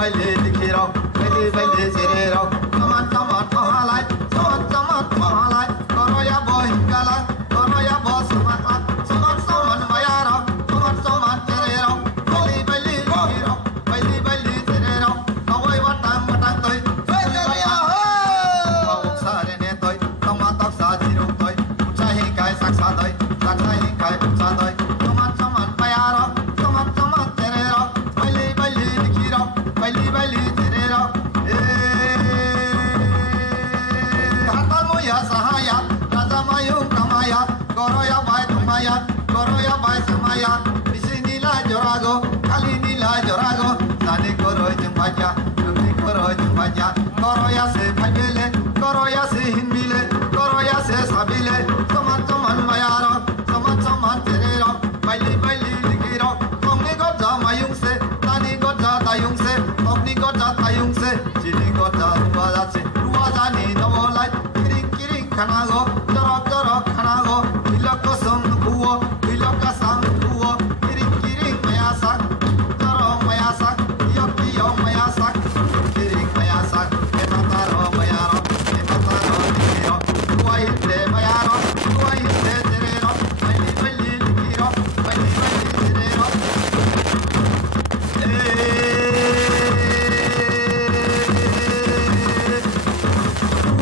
baile likhiro baile baile serero tamat tamat mahalai tamat tamat mahalai koroya boy gala koroya boss makla tamat tamat mayaro tamat tamat serero baile baile likhiro baile baile serero kawai watang watang toy koriya ho sare ne toy tamat tak sa jiro toy chahi kai saksa toy saksa hi kai sa toy tamat tamat mayaro tamat tamat serero baile baile likhiro baile baile serero hatamo ya sahaya razamayu kamaya koroya bai tumaya koroya bai samaya bisinila jorago kalinila jorago tani koroi jumbaja tumi koroi jumbaja koroya se bhagele koroya se hinmile koroya se sabile toman toman mayaro toman toman terero baile baile likhiro tomni goja mayung se tani goja tayung se tomni goja tayung se chini goja ruwaja ni nobolai kiring kiring khanago jorok jorok khanago biloko som kuo biloka sang kuo kiring kiring mayasak jorok mayasak yok yok mayasak kiring mayasak emataro mayaro emataro likhiro tuaite mayaro tuaite terero baile baile likhiro baile baile terero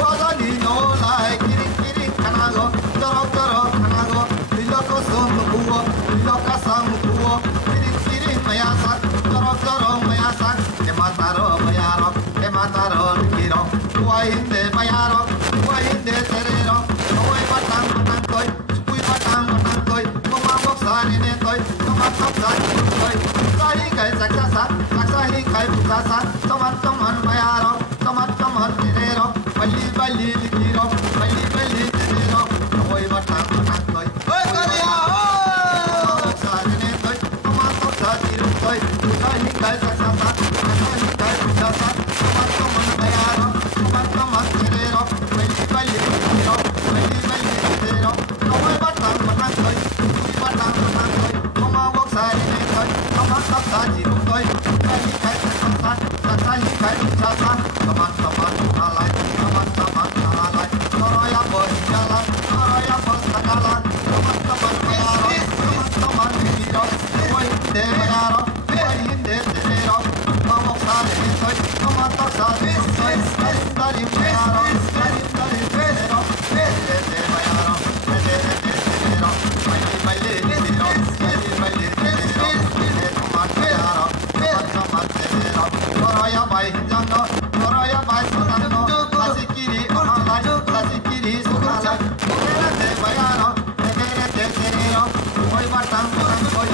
wazani no lai kiring kiring khanago jorok jorok khanago biloko som kuo biloka sang kuo kiring kiring mayasak jorok jorok mayasak emataro mayaro emataro likhiro tuaite mayaro tuaite terero oi batang batang toy supui batang batang toy mama boksani ne toy tomat toksani toy sahi kai saksa saksa hi kai putasa tomat toman mayaro tomat toman terero bali bali likhiro bali bali terero oi batang batang toy oi koriya ho boksani ne toy tomat toksani toy sahi kai saksa saksa hi kai putasa tomat toman mayaro tomat toman terero bali bali likhiro bali bali terero oi batang batang toy batang batang toy mama boksani ne toy tomat toksani toy sahi kai saksa saksa hi kai putasa tomat toman alai tomat toman alai koroya boy gala koroya boss sakala tomat toman mayaro tomat toman likhiro oi de mayaro oi hinde terero mama boksani ne toy tomat toksani toy dari mayaro dari terero de mayaro de terero baile baile likhiro baile baile terero tomat mayaro tomat toman terero koroya bai hinjano koroya bai sanano lasikiri ohalai lasikiri suhalai de mayaro de terero oi batang batang koi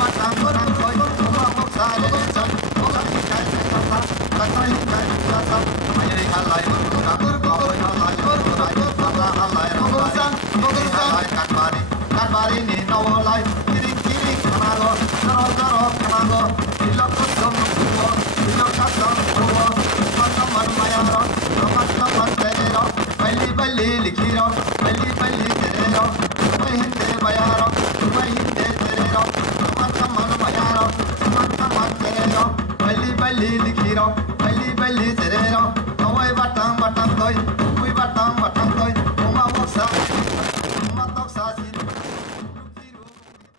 batang batang koi mama boksani ne toy boksani kai saksa saksa hi kai putasa ayri halai koi halai Allah halai halai karbari ni nawolai kiring kiring khanago jorok jorok khanago biloko som kuo biloka som kuo tomat mayaro tomat toman terero baile baile likhiro baile baile terero oi hinde mayaro oi hinde terero tomat toman mayaro tomat toman terero baile baile likhiro baile baile terero oi batang batang toy oi batang batang toy